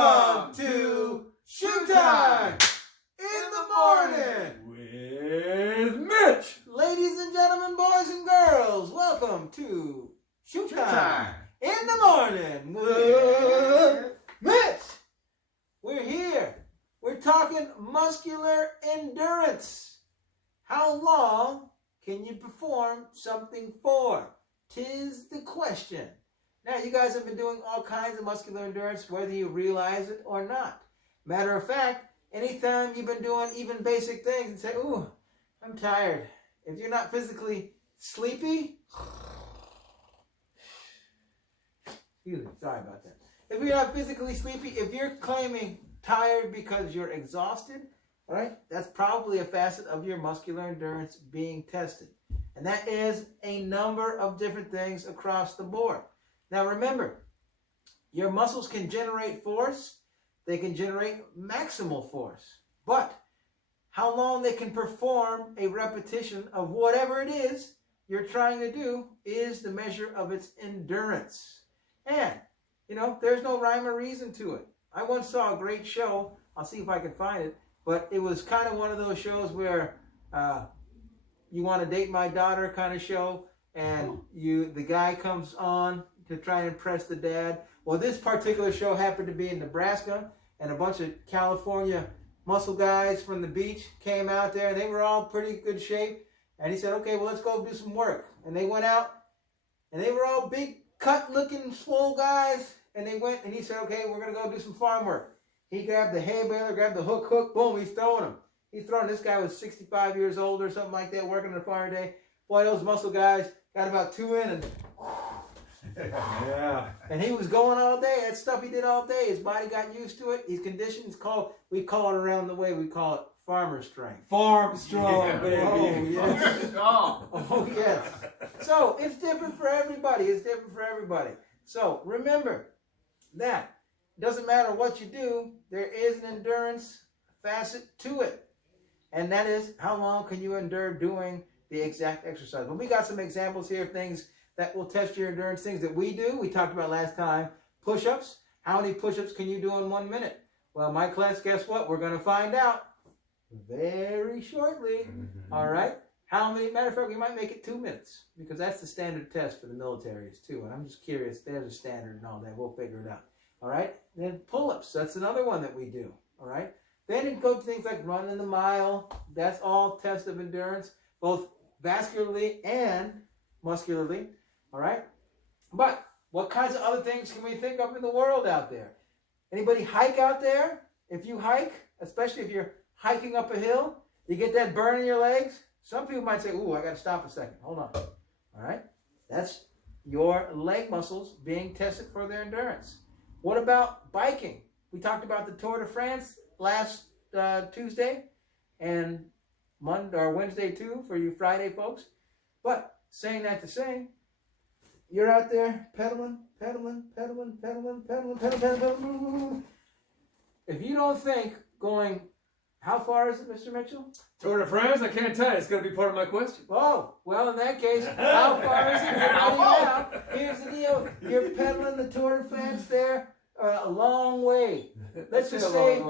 Welcome to Showtime in the morning with Mitch. Ladies and gentlemen, boys and girls, welcome to Showtime in the morning with Mitch. We're here. We're talking muscular endurance. How long can you perform something for? 'Tis the question. Now, you guys have been doing all kinds of muscular endurance, whether you realize it or not. Matter of fact, anytime you've been doing even basic things and say, ooh, I'm tired. If you're not physically sleepy, excuse me, sorry about that. If you're not physically sleepy, if you're claiming tired because you're exhausted, all right, that's probably a facet of your muscular endurance being tested. And that is a number of different things across the board. Now remember, your muscles can generate force, they can generate maximal force, but how long they can perform a repetition of whatever it is you're trying to do is the measure of its endurance. And, you know, there's no rhyme or reason to it. I once saw a great show, I'll see if I can find it, but it was kind of one of those shows where you want to date my daughter kind of show, and the guy comes on to try and impress the dad. Well, this particular show happened to be in Nebraska, and a bunch of California muscle guys from the beach came out there, and they were all pretty good shape. And he said, okay, well, let's go do some work. And they went out, and they were all big, cut-looking, swole guys. And they went, and he said, okay, we're going to go do some farm work. He grabbed the hay baler, grabbed the hook, boom, he's throwing them. He's throwing, this guy was 65 years old or something like that, working on a farm day. Boy, those muscle guys got about 2 in, and Yeah. and he was going all day. That stuff he did all day. His body got used to it. His conditions we call it around the way, we call it farmer strength. Farm strong, Yeah. baby. Oh, yes. Farm strong. Oh, yes. So it's different for everybody. It's different for everybody. So remember that it doesn't matter what you do, there is an endurance facet to it. And that is, how long can you endure doing the exact exercise? Well, we got some examples here of things that will test your endurance, things that we do. We talked about last time, push-ups. How many push-ups can you do in 1 minute? Well, my class, guess what? We're going to find out very shortly. All right? How many? Matter of fact, we might make it 2 minutes, because that's the standard test for the militaries too. And I'm just curious, there's a standard and all that. We'll figure it out. All right? Then pull-ups. That's another one that we do. All right? Then it goes to things like running the mile. That's all tests of endurance, both vascularly and muscularly. All right? But what kinds of other things can we think of in the world out there? Anybody hike out there? If you hike, especially if you're hiking up a hill, you get that burn in your legs. Some people might say, ooh, I got to stop a second. Hold on. All right? That's your leg muscles being tested for their endurance. What about biking? We talked about the Tour de France last Tuesday and Monday or Wednesday too for you Friday folks. But saying that to say, you're out there pedaling. If you don't think going, how far is it, Mr. Mitchell? Tour de France, I can't tell you. It's going to be part of my question. Oh, well, in that case, how far is it? Now, here's the deal. You're pedaling the Tour de France there a long way. Let's just say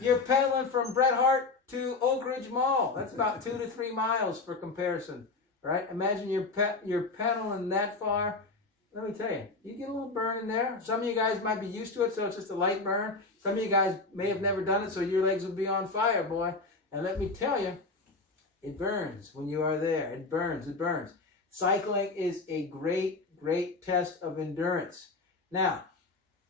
you're pedaling from Bret Hart to Oak Ridge Mall. That's about 2 to 3 miles for comparison, right? Imagine you're pedaling that far. Let me tell you, you get a little burn in there. Some of you guys might be used to it, so it's just a light burn. Some of you guys may have never done it, so your legs will be on fire, boy. And let me tell you, it burns when you are there. It burns, it burns. Cycling is a great, great test of endurance. Now,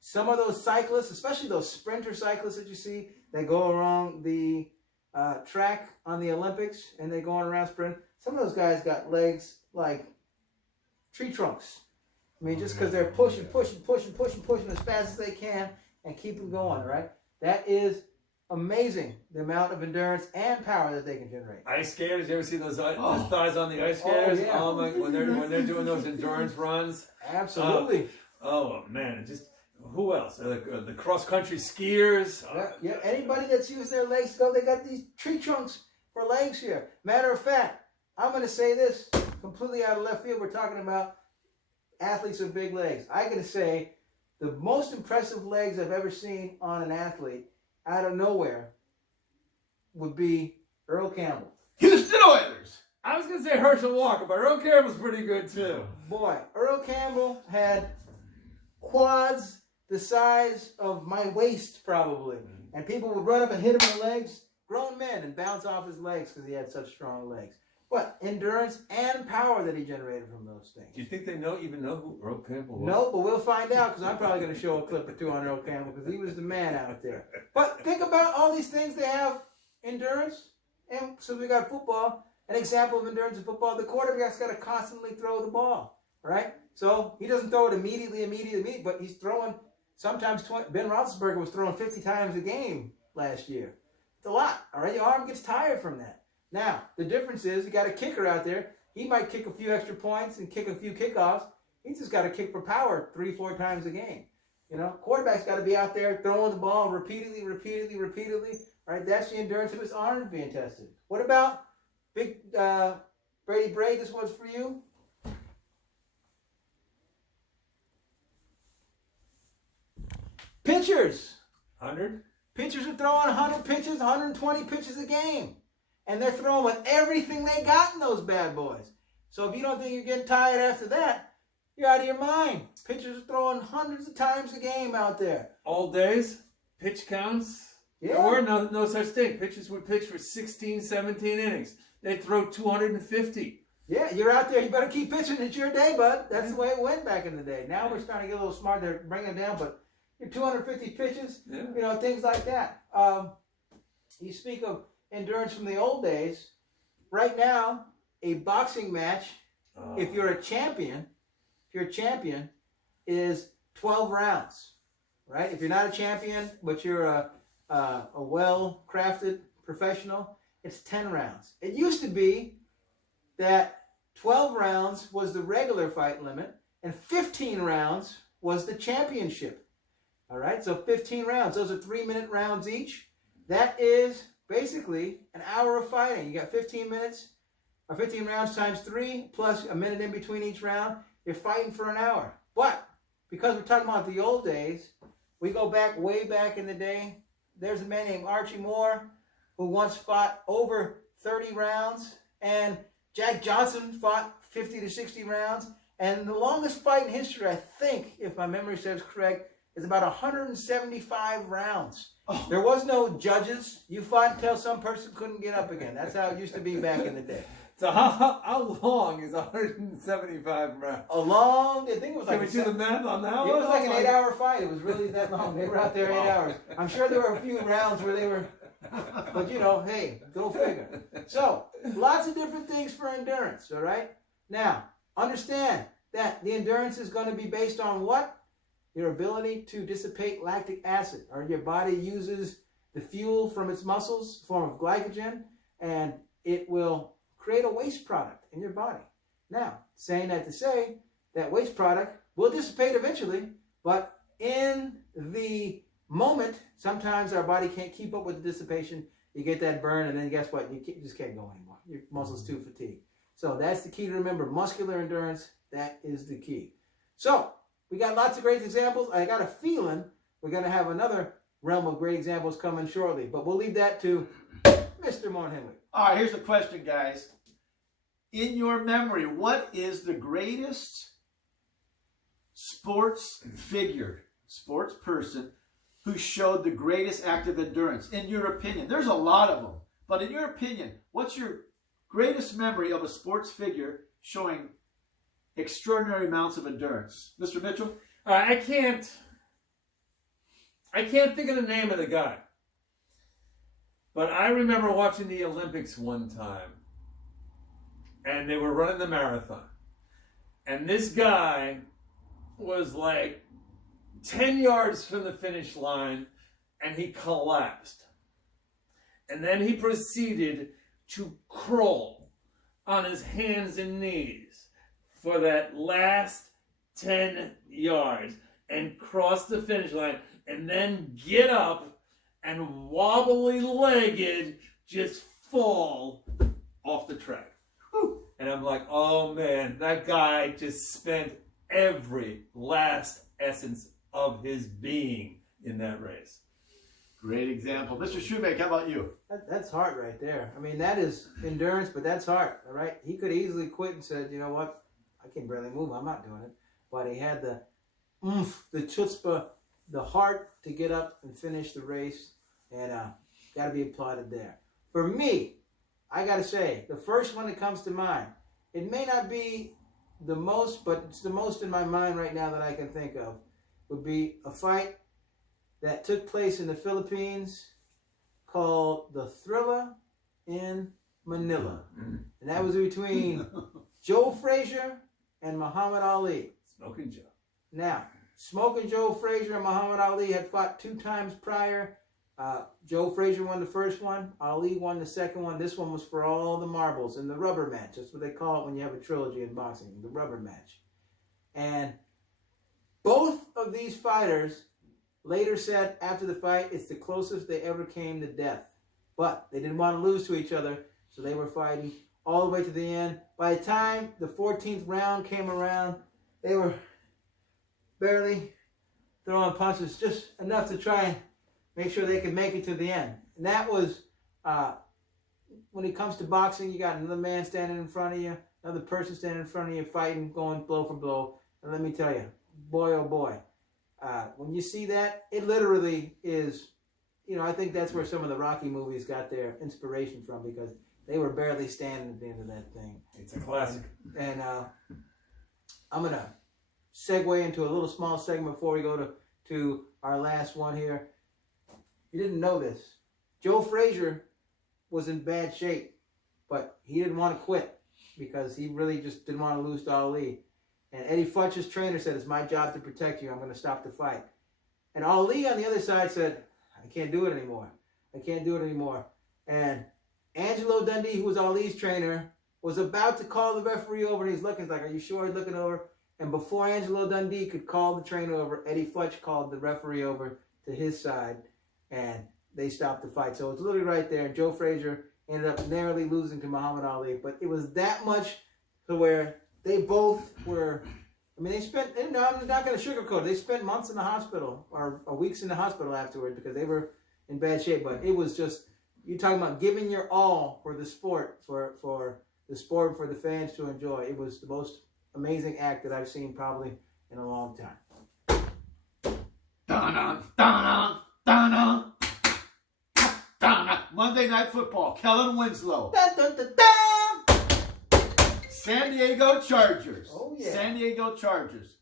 some of those cyclists, especially those sprinter cyclists that you see, they go along the track on the Olympics, and they're going around sprinting. Some of those guys got legs like tree trunks. I mean, just because they're pushing as fast as they can and keep them going, right? That is amazing, the amount of endurance and power that they can generate. Ice skaters, you ever see those thighs on the ice skaters? Yeah. Oh my, when they're doing those endurance runs. Absolutely. Oh man, just who else? The cross country skiers. Yeah, anybody that's used their legs to go, they got these tree trunks for legs here. Matter of fact, I'm going to say this completely out of left field. We're talking about athletes with big legs. I got to say the most impressive legs I've ever seen on an athlete out of nowhere would be Earl Campbell. Houston Oilers. I was going to say Herschel Walker, but Earl Campbell's pretty good too. Boy, Earl Campbell had quads the size of my waist probably. And people would run up and hit him in the legs, grown men, and bounce off his legs because he had such strong legs. But endurance and power that he generated from those things. Do you think they even know who Earl Campbell was? No, but we'll find out because I'm probably going to show a clip or two on Earl Campbell because he was the man out there. But think about all these things they have: endurance, and so we got football. An example of endurance in football: the quarterback's got to constantly throw the ball, right? So he doesn't throw it immediately, but he's throwing sometimes 20. Ben Roethlisberger was throwing 50 times a game last year. It's a lot, all right? Your arm gets tired from that. Now, the difference is you got a kicker out there. He might kick a few extra points and kick a few kickoffs. He's just got to kick for power 3-4 times a game. You know, quarterback's got to be out there throwing the ball repeatedly. Right? That's the endurance of his arms being tested. What about Big Brady Bray? This one's for you. Pitchers. 100? Pitchers are throwing 100 pitches, 120 pitches a game. And they're throwing with everything they got in those bad boys. So if you don't think you're getting tired after that, you're out of your mind. Pitchers are throwing hundreds of times a game out there. All days? Pitch counts? Yeah. Or no such thing. Pitchers would pitch for 16, 17 innings. They'd throw 250. Yeah, you're out there. You better keep pitching. It's your day, bud. That's the way it went back in the day. Now we're starting to get a little smart. They're bringing it down, but you're 250 pitches, you know, things like that. You speak of endurance from the old days. Right now, a boxing match, if you're a champion, is 12 rounds, right? If you're not a champion, but you're a well-crafted professional, it's 10 rounds. It used to be that 12 rounds was the regular fight limit, and 15 rounds was the championship. All right, so 15 rounds. Those are 3-minute rounds each. That is basically an hour of fighting. You got 15 minutes, or 15 rounds times 3, plus a minute in between each round. You're fighting for an hour. But because we're talking about the old days, we go back way back in the day. There's a man named Archie Moore who once fought over 30 rounds, and Jack Johnson fought 50 to 60 rounds. And the longest fight in history, I think, if my memory serves correct, is about 175 rounds. Oh. There was no judges. You fought until some person couldn't get up again. That's how it used to be back in the day. So how long is 175 rounds? A long, I think it was like... Can we do the math on that one? It was like an 8-hour fight. It was really that long. They were out there 8 hours. I'm sure there were a few rounds where they were... But, you know, hey, go figure. So, lots of different things for endurance, all right? Now, understand that the endurance is going to be based on what? Your ability to dissipate lactic acid, or your body uses the fuel from its muscles, in the form of glycogen, and it will create a waste product in your body. Now, saying that to say that waste product will dissipate eventually, but in the moment, sometimes our body can't keep up with the dissipation. You get that burn, and then guess what? You just can't go anymore. Your muscle's too fatigued. So that's the key to remember. Muscular endurance, that is the key. So, we got lots of great examples. I got a feeling we're going to have another realm of great examples coming shortly. But we'll leave that to Mr. Moore-Henley. All right, here's the question, guys. In your memory, what is the greatest sports figure, sports person, who showed the greatest active endurance? In your opinion, there's a lot of them. But in your opinion, what's your greatest memory of a sports figure showing extraordinary amounts of endurance? Mr. Mitchell? I can't think of the name of the guy. But I remember watching the Olympics one time. And they were running the marathon. And this guy was like 10 yards from the finish line, and he collapsed. And then he proceeded to crawl on his hands and knees for that last 10 yards and cross the finish line, and then get up and wobbly-legged just fall off the track. Whew. And I'm like, oh man, that guy just spent every last essence of his being in that race. Great example. Mr. Shoemake, how about you? That's heart right there. I mean, that is endurance, but that's heart, all right? He could easily quit and said, you know what? I can barely move. I'm not doing it. But he had the oomph, the chutzpah, the heart to get up and finish the race, and got to be applauded there. For me, I got to say, the first one that comes to mind, it may not be the most, but it's the most in my mind right now that I can think of, would be a fight that took place in the Philippines called the Thriller in Manila. And that was between Joe Frazier and Muhammad Ali. Smoking Joe. Now, Smoking Joe Frazier and Muhammad Ali had fought 2 times prior. Joe Frazier won the first one. Ali won the second one. This one was for all the marbles in the rubber match. That's what they call it when you have a trilogy in boxing, the rubber match. And both of these fighters later said after the fight, it's the closest they ever came to death. But they didn't want to lose to each other, so they were fighting all the way to the end. By the time the 14th round came around, they were barely throwing punches, just enough to try and make sure they could make it to the end. And that was, when it comes to boxing, you got another man standing in front of you, another person standing in front of you, fighting, going blow for blow. And let me tell you, boy, oh boy, when you see that, it literally is, you know, I think that's where some of the Rocky movies got their inspiration from, because they were barely standing at the end of that thing. It's a classic. And I'm going to segue into a little small segment before we go to our last one here. You didn't know this. Joe Frazier was in bad shape, but he didn't want to quit because he really just didn't want to lose to Ali. And Eddie Futch's trainer said, it's my job to protect you. I'm going to stop the fight. And Ali on the other side said, I can't do it anymore. I can't do it anymore. And Angelo Dundee, who was Ali's trainer, was about to call the referee over. And he's looking, he's like, are you sure? He's looking over. And before Angelo Dundee could call the trainer over, Eddie Futch called the referee over to his side. And they stopped the fight. So it's literally right there. And Joe Frazier ended up narrowly losing to Muhammad Ali. But it was that much to where they both were, I mean, they spent, no, I'm not going to sugarcoat it. They spent months in the hospital or weeks in the hospital afterwards because they were in bad shape. But it was just, you're talking about giving your all for the sport, for the sport, for the fans to enjoy. It was the most amazing act that I've seen probably in a long time. Dun-dun, dun-dun, dun-dun, dun-dun. Monday Night Football, Kellen Winslow. Dun, dun, dun, dun. San Diego Chargers. Oh, yeah. San Diego Chargers.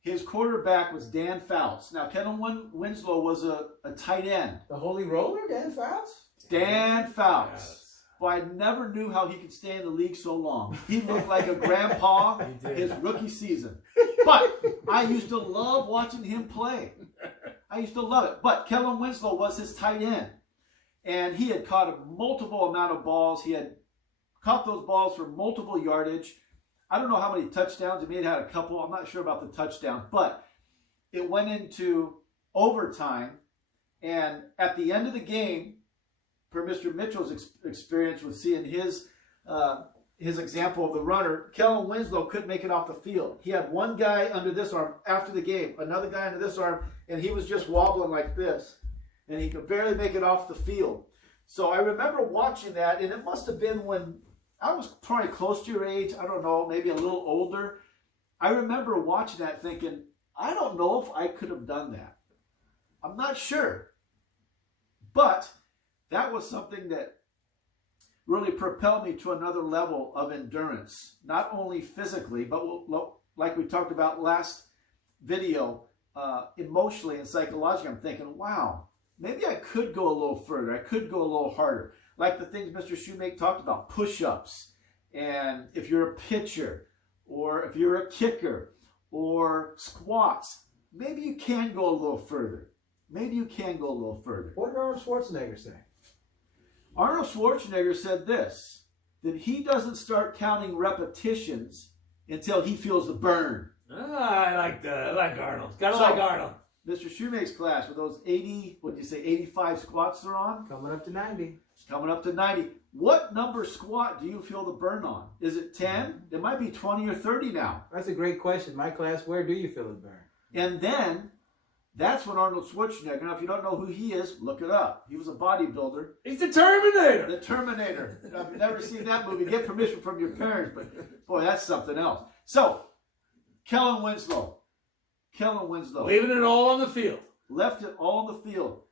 His quarterback was Dan Fouts. Now, Kellen Winslow was a tight end. The Holy Roller, Dan Fouts? Dan Fouts. Yes. Well, I never knew how he could stay in the league so long. He looked like a grandpa his rookie season. But I used to love watching him play. I used to love it. But Kellen Winslow was his tight end. And he had caught a multiple amount of balls. He had caught those balls for multiple yardage. I don't know how many touchdowns. He may have had a couple. I'm not sure about the touchdown. But it went into overtime. And at the end of the game, per Mr. Mitchell's experience with seeing his example of the runner, Kellen Winslow couldn't make it off the field. He had one guy under this arm after the game, another guy under this arm, and he was just wobbling like this. And he could barely make it off the field. So I remember watching that, and it must have been when I was probably close to your age. I don't know, maybe a little older. I remember watching that thinking, I don't know if I could have done that. I'm not sure. But that was something that really propelled me to another level of endurance, not only physically, but like we talked about last video, emotionally and psychologically. I'm thinking, wow, maybe I could go a little further. I could go a little harder. Like the things Mr. Shoemake talked about, push-ups, and if you're a pitcher, or if you're a kicker, or squats, maybe you can go a little further. Maybe you can go a little further. What did Arnold Schwarzenegger say? Arnold Schwarzenegger said this, that he doesn't start counting repetitions until he feels the burn. I like that. I like Arnold. Gotta like Arnold. Mr. Shoemake's class, with those 80, what did you say, 85 squats they're on? Coming up to 90. It's coming up to 90. What number squat do you feel the burn on? Is it 10? It might be 20 or 30 now. That's a great question. My class, where do you feel it burn? And then That's when Arnold Schwarzenegger, now if you don't know who he is, look it up. He was a bodybuilder. He's the Terminator. The Terminator. I've never seen that movie. Get permission from your parents, but boy, that's something else. So, Kellen Winslow. Leaving it all on the field. Left it all on the field.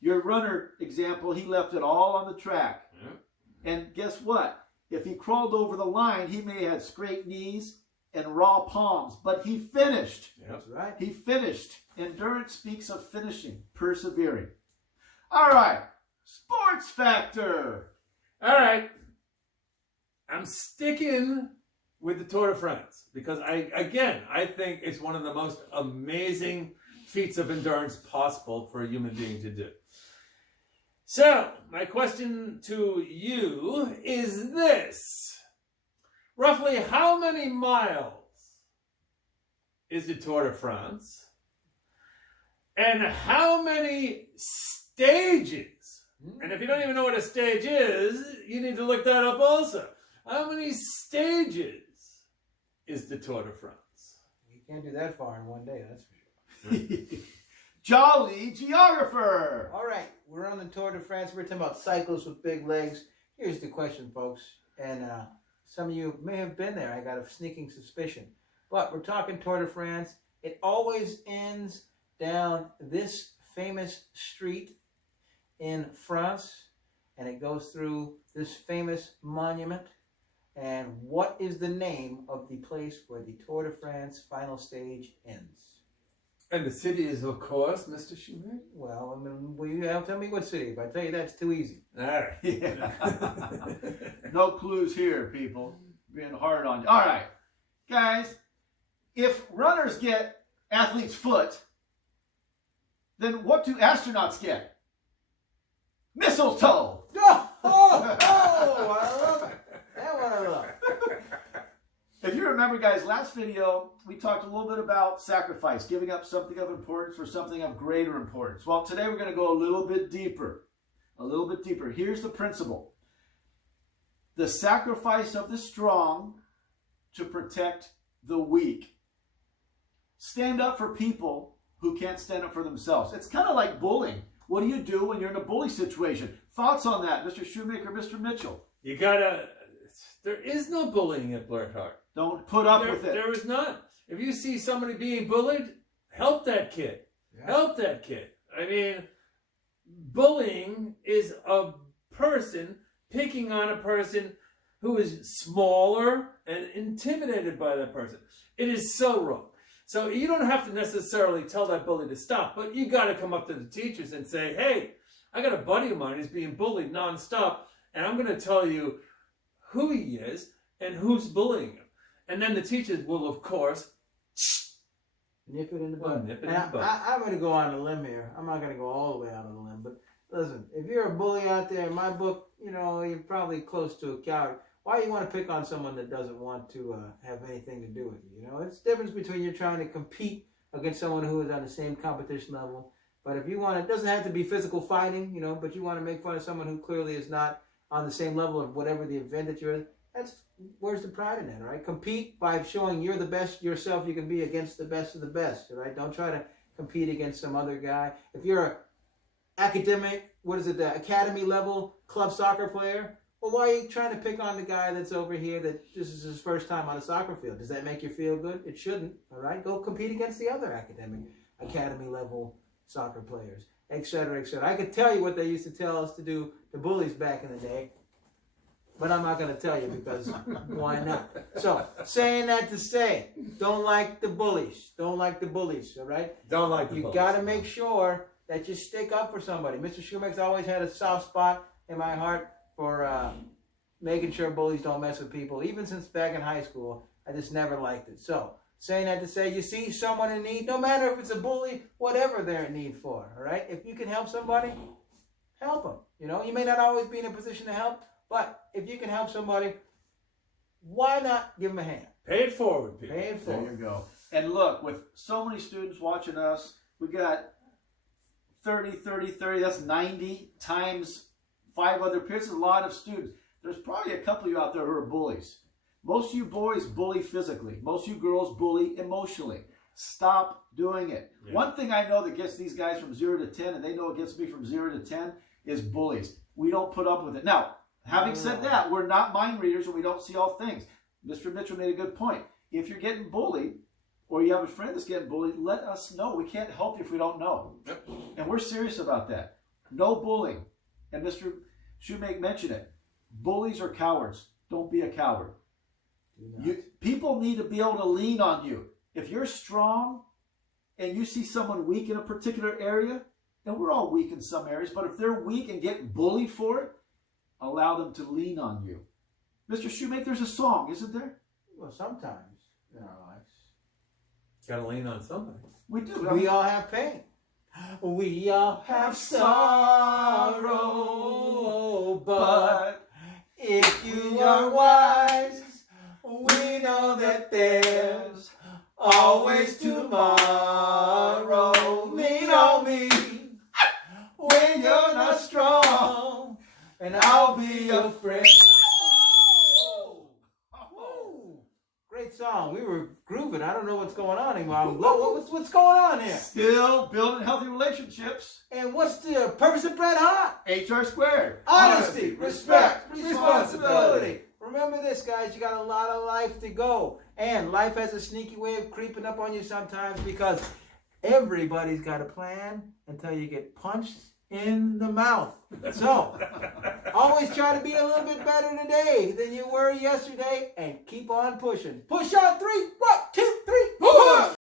Your runner example, he left it all on the track. Yeah. And guess what? If he crawled over the line, he may have had scraped knees and raw palms, but he finished. Yeah. That's right. He finished. Endurance speaks of finishing, persevering. All right, sports factor. All right, I'm sticking with the Tour de France because I think it's one of the most amazing feats of endurance possible for a human being to do. So, my question to you is this. Roughly how many miles is the Tour de France? And how many stages? And if you don't even know what a stage is, you need to look that up also. How many stages is the Tour de France? You can't do that far in one day, that's for sure. Jolly geographer. All right, we're on the Tour de France. We're talking about cyclists with big legs. Here's the question, folks. And some of you may have been there. I got a sneaking suspicion. But we're talking Tour de France. It always ends down this famous street in France, and it goes through this famous monument. And what is the name of the place where the Tour de France final stage ends? And the city is, of course, Mr. Schumann. Well, I mean, will you tell me what city? If I tell you that's too easy. All right. Yeah. No clues here, people. Being hard on you. All right, guys. If runners get athlete's foot, then what do astronauts get? Mistletoe. Oh, I love it. That one I love. If you remember, guys, last video, we talked a little bit about sacrifice, giving up something of importance for something of greater importance. Well, today we're going to go a little bit deeper. Here's the principle. The sacrifice of the strong to protect the weak. Stand up for people who can't stand up for themselves. It's kind of like bullying. What do you do when you're in a bully situation? Thoughts on that, Mr. Shoemaker, Mr. Mitchell? You gotta, there is no bullying at Blair Heart. Don't put up with it. There is not. If you see somebody being bullied, help that kid. Yeah. Help that kid. I mean, bullying is a person picking on a person who is smaller and intimidated by that person. It is so wrong. So you don't have to necessarily tell that bully to stop, but you got to come up to the teachers and say, hey, I got a buddy of mine who's being bullied nonstop, and I'm going to tell you who he is and who's bullying him. And then the teachers will, of course, nip it in the bud. Nip it in the bud. I'm going to go on a limb here. I'm not going to go all the way out on the limb, but listen, if you're a bully out there, in my book, you know, you're probably close to a coward. Why do you want to pick on someone that doesn't want to have anything to do with you? You know, it's the difference between you're trying to compete against someone who is on the same competition level. But if you want, it doesn't have to be physical fighting, you know, but you want to make fun of someone who clearly is not on the same level of whatever the event that you're in, where's the pride in that, all right? Compete by showing you're the best yourself you can be against the best of the best, all right? Don't try to compete against some other guy. If you're an academic, the academy level club soccer player, well, why are you trying to pick on the guy that's over here that this is his first time on a soccer field? Does that make you feel good? It shouldn't, all right? Go compete against the other academy level soccer players, et cetera, et cetera. I could tell you what they used to tell us to do, the bullies back in the day, but I'm not going to tell you because why not? So, saying that to say, don't like the bullies. Don't like the bullies, all right? Don't like the bullies. You got to make sure that you stick up for somebody. Mr. Shoemaker's always had a soft spot in my heart for making sure bullies don't mess with people. Even since back in high school, I just never liked it. So, saying that to say, you see someone in need, no matter if it's a bully, whatever they're in need for, all right? If you can help somebody, help them. You know, you may not always be in a position to help, but if you can help somebody, why not give them a hand? Pay it forward, people. Pay it forward. There you go. And look, with so many students watching us, we got 30, that's 90 times 5 other periods. A lot of students. There's probably a couple of you out there who are bullies. Most of you boys bully physically. Most of you girls bully emotionally. Stop doing it. Yeah. One thing I know that gets these guys from 0 to 10, and they know it gets me from 0 to 10, is bullies. We don't put up with it. Now, having said that, we're not mind readers and we don't see all things. Mr. Mitchell made a good point. If you're getting bullied, or you have a friend that's getting bullied, let us know. We can't help you if we don't know. Yep. And we're serious about that. No bullying. And Mr. Shoemake mentioned it. Bullies are cowards. Don't be a coward. People need to be able to lean on you. If you're strong and you see someone weak in a particular area, and we're all weak in some areas, but if they're weak and getting bullied for it, allow them to lean on you. Mr. Shoemake, there's a song, isn't there? Well, sometimes in our lives. Got to lean on somebody. We do. We all have pain. We all have sorrow, but if you are wise, we know that there's always tomorrow. Lean on me when you're not strong, and I'll be your friend. Great song. We were grooving. I don't know what's going on anymore. What's going on here? Still building healthy relationships. And what's the purpose of Bret Hart? HR squared. Honesty, respect, responsibility. Remember this, guys. You got a lot of life to go. And life has a sneaky way of creeping up on you sometimes because everybody's got a plan until you get punched in the mouth. So, always try to be a little bit better today than you were yesterday and keep on pushing. Push on 3. 1, 2, 3. Push!